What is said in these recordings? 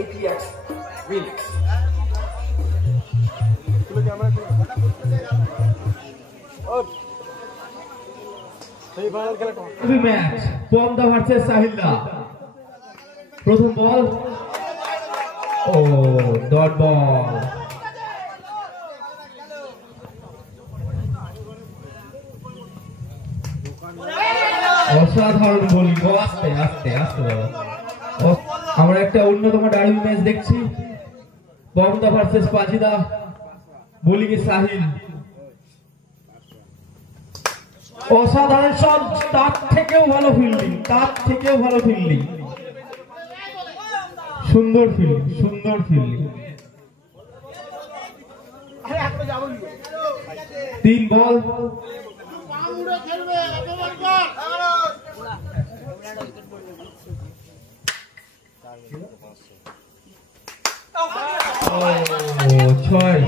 APX Remix. Match পমদা versus সাহিলদা। প্রথম বল, ও ডট বল। অসাধারণ বোলিং। আস্তে আস্তে আস্তে বাবা। আমরা একটা অন্যতম ডার্বি ম্যাচ দেখছি, পমদা ভার্সেস পাজিদা। বোলিং এ সাহিল, অসাধারণ শট, তার থেকেও ভালো ফিল্ডিং, তার থেকেও ভালো ফিল্ডিং, সুন্দর ফিল্ডিং, সুন্দর ফিল্ডিং। 3 বল, ছয়।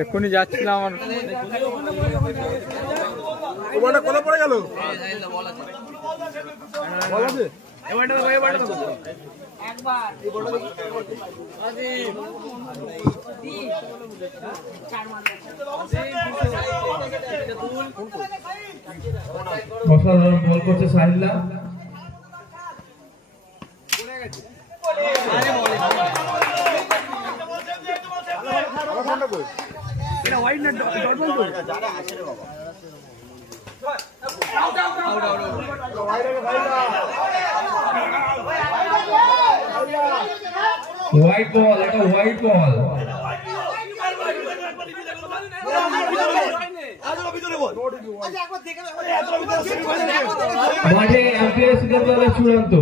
এক্ষুনি যাচ্ছিলাম আমার কোলা পড়ে গেল। অসাধারণ বল করছে সাহিলদা। হোয়াইট বল, এটা হোয়াইট বল। মাঠে এমপিএস দলে চূড়ান্ত।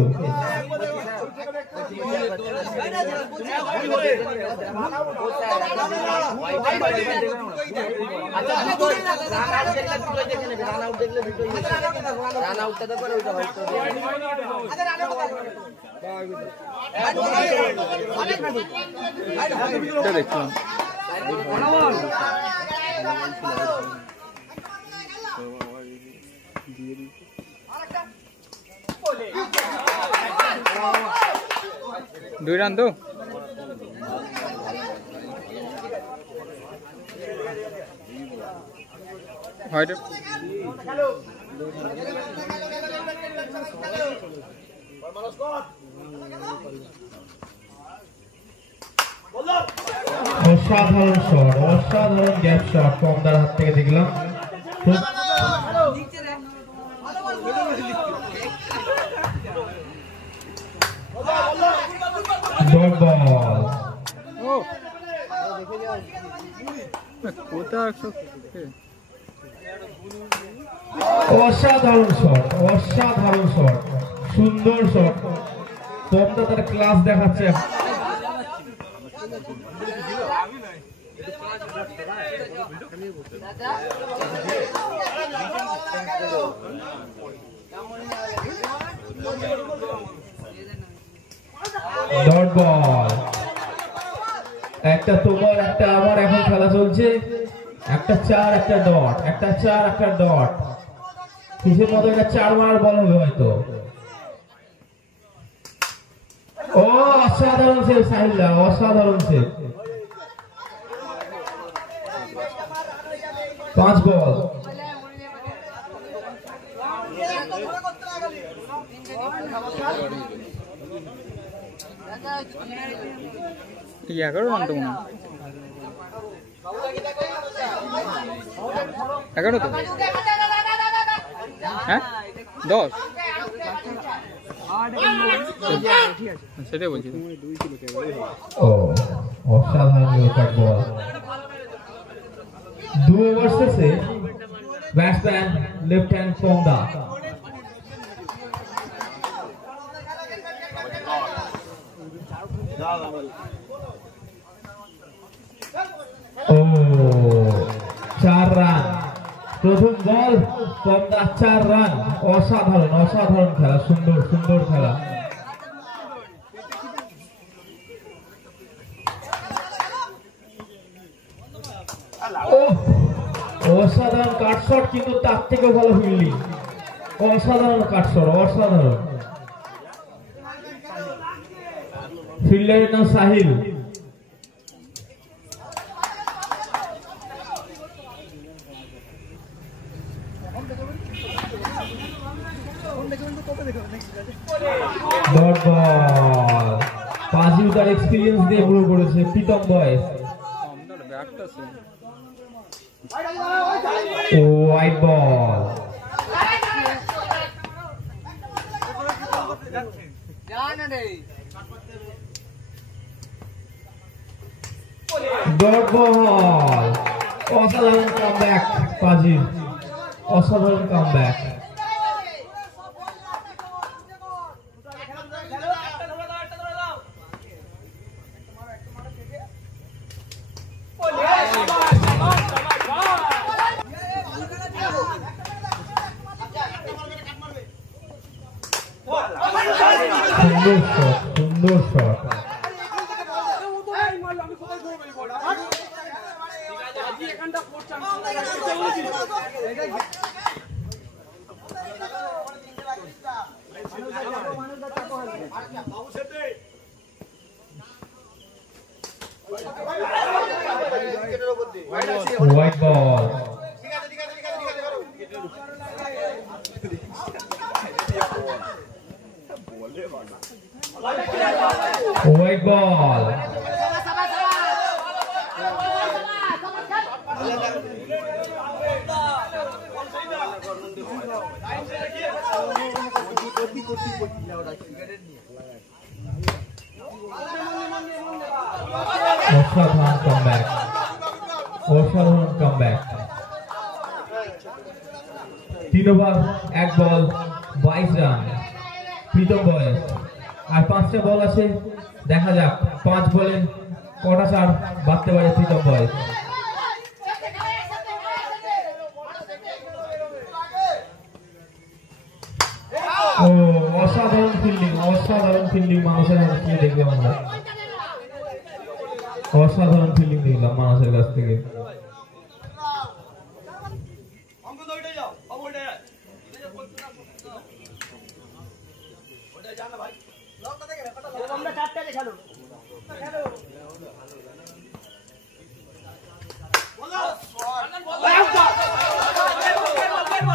দেখলাম দুই রান তো হয়তো অসাধারণ শট, অসাধারণ গ্যাপ শট পমদার হাত থেকে দেখলাম। ডট বল, অসাধারণ শট, অসাধারণ শট, সুন্দর শট। পমদা তার ক্লাস দেখাচ্ছে। ডট বল, একটা তোমার একটা আমার এখন খেলা চলছে। একটা 4 একটা ডট, একটা 4 একটা ডট। কিসের মতো একটা 4 মারার বল হবে হয়তো। ও অসাধারণ সেভ সাহিলদা, অসাধারণ সেভ। 5 বল, এগারো রান তো মনে হয়। 11 তো, হ্যাঁ 10 সেটাই বলছি। ও অসাধারণ বল। 2 ওভার শেষে ব্যাটসম্যান লেফট হ্যান্ড পমদা। ও 4 রান। প্রথম বল পমদা 4 রান। অসাধারণ, অসাধারণ খেলা, সুন্দর সুন্দর খেলা। অসাধারণ কাট শট, কিন্তু তার থেকেও ভালো ফিল্ডিং। অসাধারণ কাট শট, অসাধারণ। ফিল্ডারের নাম সাহিল। Dot ball. পাঁচই তার এক্সপিরিয়েন্স দিয়ে পুরো করেছে প্রীতম বয়েস। ও হোয়াইট বল। Dot ball. অসাধারণ কামব্যাক পাঁচির, অসাধারণ কামব্যাক। সুন্দর শট, সুন্দর shot. Wide ball. Wide ball. অসাধারণ কামব্যাক, অসাধারণ comeback. 3 over 1 ball 22 run Pritam boys. আর 5টা বল আছে, দেখা যাক 5 বলে কটা চার বাঁধতে পারে প্রীতম বয়েস। ও অসাধারণ ফিল্ডিং, অসাধারণ ফিল্ডিং মানুষের কাছ থেকে দেখলাম আমরা। অসাধারণ ফিল্ডিং দেখলাম মানুষের কাছ থেকে।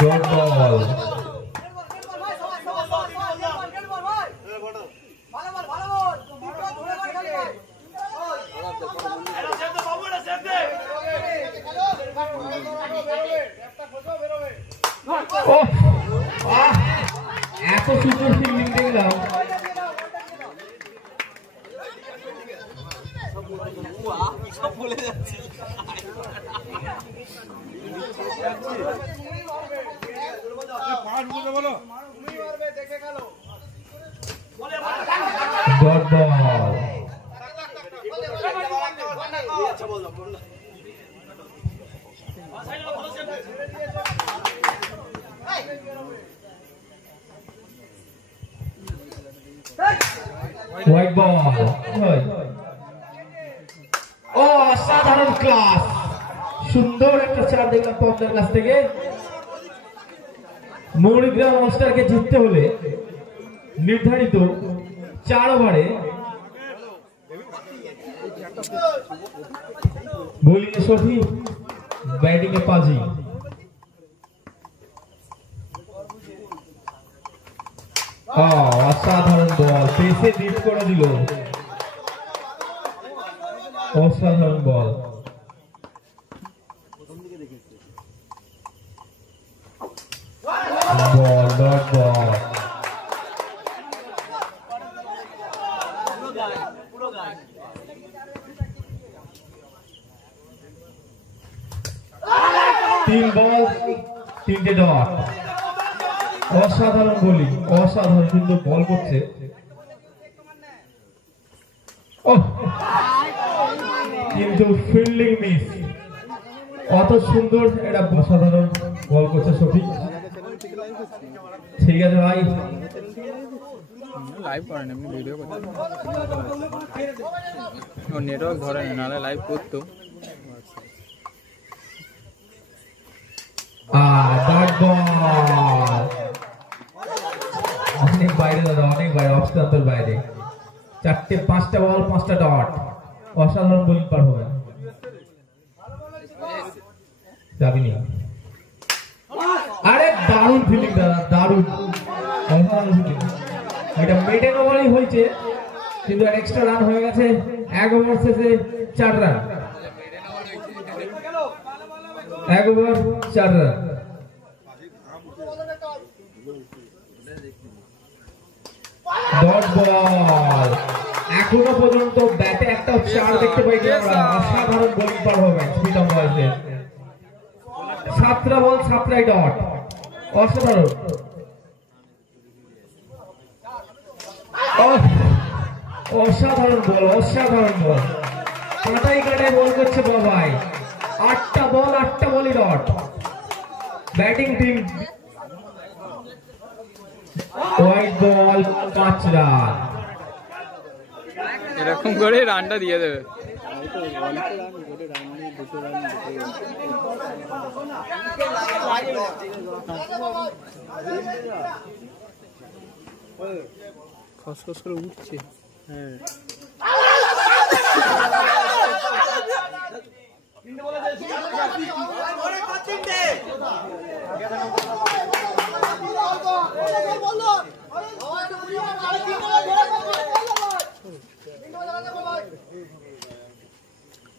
Dot ball. এত সুন্দর ফিল্ডিং দেখলাম। Dot ball. Wide ball. অসাধারণ ক্লাস, সুন্দর একটা চার দেখলাম পদ্মার কাছ থেকে। মৌরিগ্রাম অলস্টারকে জিততে হলে নির্ধারিত 4 ওভারে বোলিং এ শফি, ব্যাটিং এ পাজি। অসাধারণ বল, পেসে লিড করে দিল। অসাধারণ বল। বল ডট বল। তিন বল 3টে ডট। অসাধারণ বোলিং, অসাধারণ সুন্দর বল করছে। কিন্তু ফিল্ডিং মিস। অত সুন্দর একটা অসাধারণ বল করছে শফিক। ঠিক আছে ভাই, লাইভ করেন, এমনি ভিডিও করতে নেটওয়ার্ক ধরে না, নাহলে লাইভ করতো। চারটে 5টা বল 5টা ডট অসাধারণ বোলিং পারফরম্যান্স যাবিনি আরে দারুণ ফিল্ডিং দাদা দারুণ অসাধারণ ফিল্ডিং এটা মেডেন ওভারই হয়েছে কিন্তু এক্সট্রা রান হয়ে গেছে 1 ওভার শেষে 4 run 1 over 4 run dot ball এখনো পর্যন্ত ব্যাটে একটা 4 দেখতে পাইনি আমরা অসাধারণ বোলিং পারফরম্যান্স প্রীতম বয়েসের 7টা বল 7টাই ডট অসাধারণ অসাধারণ বল কাটাই কাটাই বল করছে বাবাই 8টা বল 8টা বলই dot batting team white ball 5 run এরকম করে রানটা দিয়ে দেবে খসখস করে উঠছে হ্যাঁ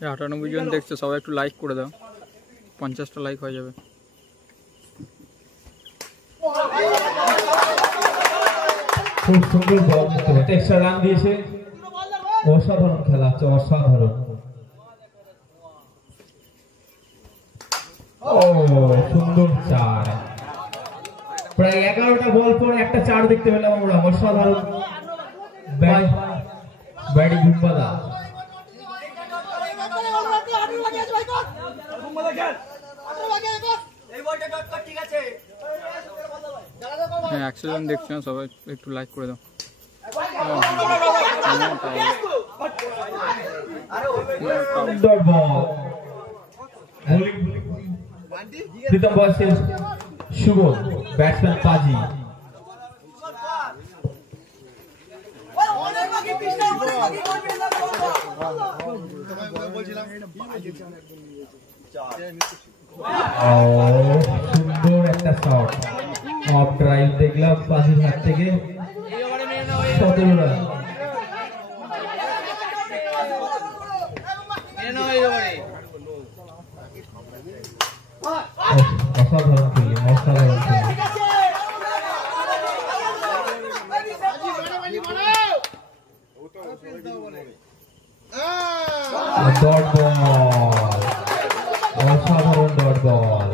এই 98 জন দেখছো সবাই একটু লাইক করে দাও 50টা লাইক হয়ে যাবে খুব সুন্দর বল করতে এক্সট্রা রান দিয়েছে অসাধারণ খেলা হচ্ছে অসাধারণ ও সুন্দর 4 প্রায় 11টা বল পর একটা 4 দেখতে পেলাম আমরা অসাধারণ ব্যাটিং গুম্বাদা হ্যাঁ 100 জন দেখছো সবাই একটু লাইক করে দাও ডট বল প্রীতম বয়েসের শুভ ব্যাটসম্যান পাজি সুন্দর একটা শট অফ ড্রাইভ দেখলাম পাজির হাত থেকে 17 রান অসাধারণ ফিল্ডিং অসাধারণ ফিল্ডিং ডট বল অসাধারণ ডট বল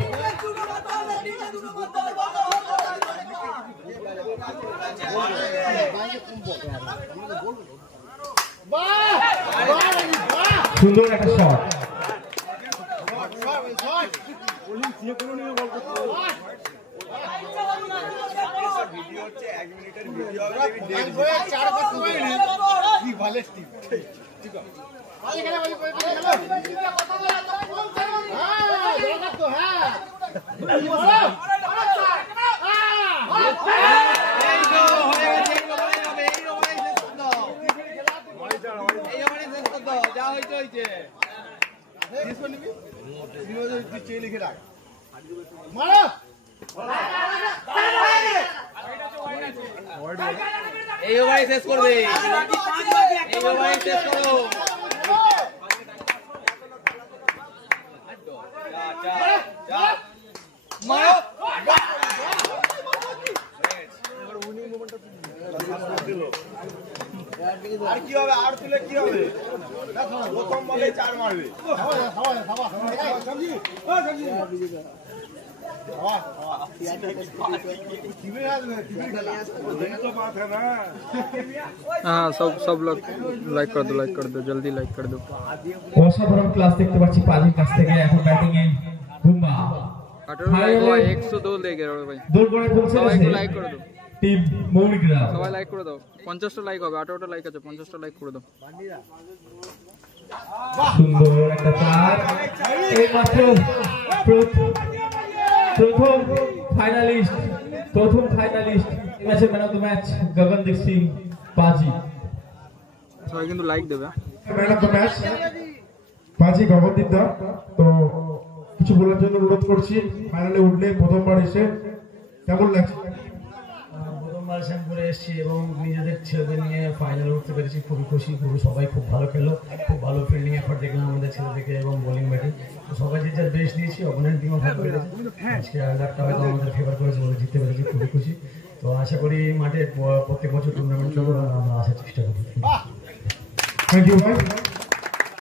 সুন্দর একটা শট এই ওভারে শেষ করবে এই ওভারে শেষ করো মারো আর কি হবে আর তুলে কি হবে প্রথম বলে 4 মারবে हाँ सब लोग लाइक कर दो जल्दी लाइक कर दो অসাধারণ ক্লাস দেখতে পাচ্ছি পাজির কাছ থেকে এখন ব্যাটিং এ বুমা 102 লেগে গেল ভাই দূর করে পৌঁছে সবাই গেছে লাইক করে দাও টিম মৌলিকরা সবাই লাইক করে দাও 50টা লাইক হবে 18টা লাইক আছে 50টা লাইক করে দাও সুন্দর একটা চার এই মাত্র প্রথম ফাইনালিস্ট ম্যাচের man of the match Gagandeep Singh পাজি সবাই কিন্তু লাইক দেবে। ম্যান অফ দ্য ম্যাচ পাঁচই গগনদীপ দা, তো কিছু বলার জন্য অনুরোধ করছি। ফাইনালে উঠলে প্রথমবার এসে কেমন লাগছে? প্রথমবার শ্যামপুরে এসেছি এবং নিজেদের ছেলেদের নিয়ে ফাইনালে উঠতে পেরেছি, খুবই খুশি। সবাই খুব ভালো খেলো, খুব ভালো ফিল্ডিং এফার্ট দেখলাম আমাদের ছেলেদেরকে এবং বোলিং ব্যাটিং। তো সবাই যে যার বেস্ট দিয়েছি, অপোনেন্ট টিমও ভালো করেছে। আজকে আন্ডারটা হয়তো আমাদের ফেভার করেছে বলে জিততে পেরেছি, খুবই খুশি। তো আশা করি এই মাঠে প্রত্যেক বছর টুর্নামেন্ট চলবে, আমরা আসার চেষ্টা করি। থ্যাংক ইউ ভাই।